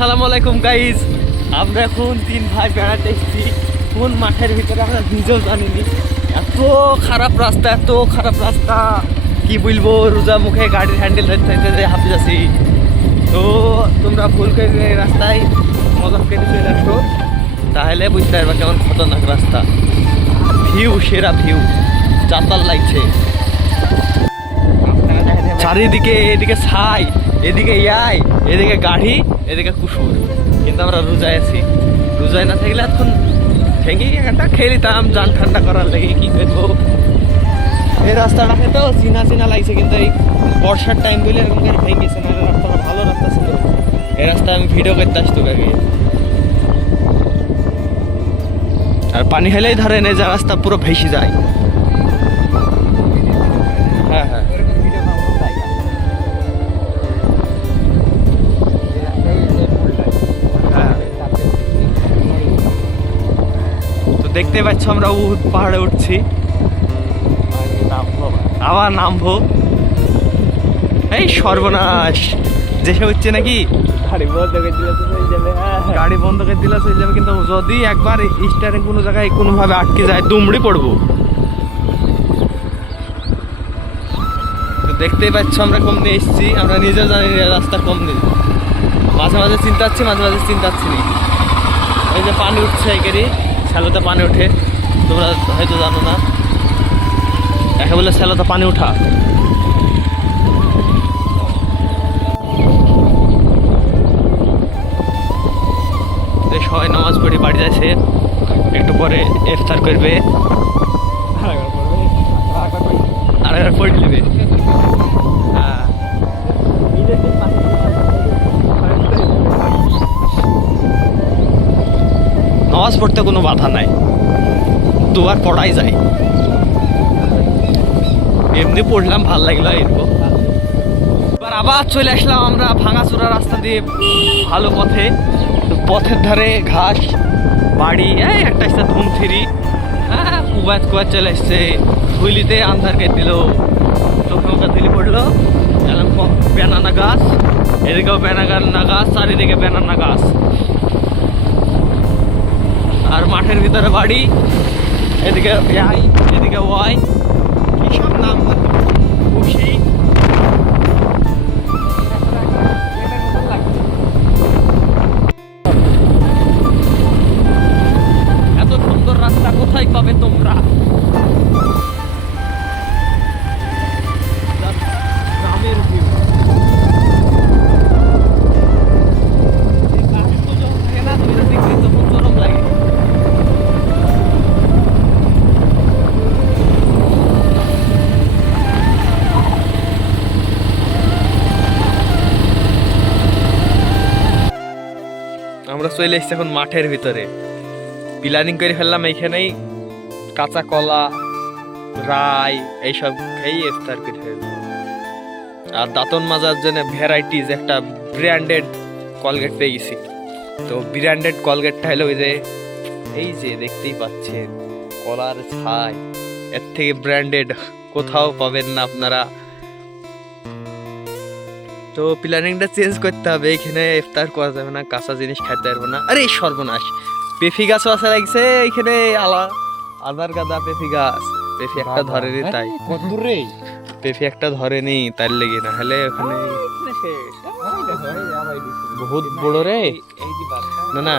আসসালামু আলাইকুম গাইজ, আমরা এখন 3 ভাই বেড়াতে এসেছি। কোন মাঠের ভিতরে আমরা নিজেও জানিনি। এত খারাপ রাস্তা কি বলবো। রোজা মুখে গাড়ির হ্যান্ডেল ধরতে হাঁপিয়ে যাচ্ছি। তো তোমরা ভুল করে এই রাস্তায় মজা কেটে চলে আসো, তাহলে বুঝতে পারবা কেমন খতরনাক রাস্তা। ভিউ সেরা ভিউ, চাতাল লাগছে চারিদিকে। এদিকে ছাই, এদিকে ইয়াই, এদিকে গাড়ি, এদিকে কুসুর। কিন্তু আমরা রোজায় আছি। রোজায় না থাকলে এখন ভেঙে একটা খেয়ে নিতাম জান ঠান্ডা করার লেগে। কি করবো, এই রাস্তাটাকে তো চিনা লাগছে, কিন্তু এই বর্ষার টাইম বলে এরকম করে ভেঙে গেছে। না, রাস্তাটা ভালো রাস্তা ছিল। এই রাস্তা আমি ভিডিও করতে আসতো আগে। আর পানি হেলেই ধরেন এই যে রাস্তা পুরো ভেসে যায়। হ্যাঁ হ্যাঁ, দেখতে পাচ্ছ আমরা পাহাড়ে উঠছি, আবার নামবো। এই সর্বনাশ, যেসে হচ্ছে নাকি গাড়ি বন্ধ করে দিলে চলে যাবে। কিন্তু যদি একবার স্টারিং কোনো জায়গায় কোনোভাবে আটকে যায় দুমড়ি পড়বো। তো দেখতেই পাচ্ছ আমরা কম নিয়ে এসেছি। আমরা নিজেও জানি রাস্তা কম নেই। মাঝে মাঝে চিন্তা হচ্ছে, মাঝে মাঝে চিন্তা হচ্ছে না। এই যে পানি উঠছে, একেরই শ্যালোতে পানি ওঠে, তোমরা হয়তো জানো না। একে বলে শ্যালোতে পানি উঠা। সবাই নামাজ পড়ে বাড়ি যাচ্ছে, একটু পরে ইফতার করবে, আর একবার পড়ে নেবে। নামাজ পড়তে কোনো বাধা নাই, দুবার পড়াই যায়। এমনি পড়লাম, ভাল লাগলো এরকম। এবার আবার চলে আসলাম আমরা ভাঙাচোরা রাস্তা দিয়ে ভালো পথে। পথের ধারে ঘাস, বাড়ি, একটা এসছে ধুমথিরি। কুয়াত চলে এসছে। ধুইলিতে আন্ধার কেটে দিল, চোখে মুখে ধুলি পড়লো। বেনানা গাছ, এদিকেও বেনানা গাছ, চারিদিকে বেনানা গাছ। আর মাঠের ভিতরে বাড়ি, এদিকে আই, এদিকে ওয়াই, কি সব নাম খুশি। এত সুন্দর রাস্তা কোথায় পাবে তোমরা? গ্রামের ভিউ। আমরা চলে এসেছি এখন মাঠের ভিতরে। প্ল্যানিং করে ফেললাম এইখানেই কাঁচা কলা, রাই এইসব খেয়ে ইফতার করে ফেলবো। আর দাঁতন মাজার জন্য ভ্যারাইটিস একটা ব্র্যান্ডেড কলগেট পেয়ে গেছি। তো ব্র্যান্ডেড কলগেটটা হলো ওই যে, এই যে দেখতেই পাচ্ছেন কলার ছাই। এর থেকে ব্র্যান্ডেড কোথাও পাবেন না আপনারা। তো প্ল্যানিংটা চেঞ্জ করতে হবে। এখানে ইফতার করা যাবে না, কাঁচা জিনিস খাইতে পারবো না। আরে সর্বনাশ, পেঁপি গাছও আছে লাগছে এখানে। আদার গাদা পেঁপি গাছ। পেঁপি একটা ধরেনি, তাই পেঁপি একটা ধরেনি, তার লেগে না হলে ওখানে বহুত বড় রে। না না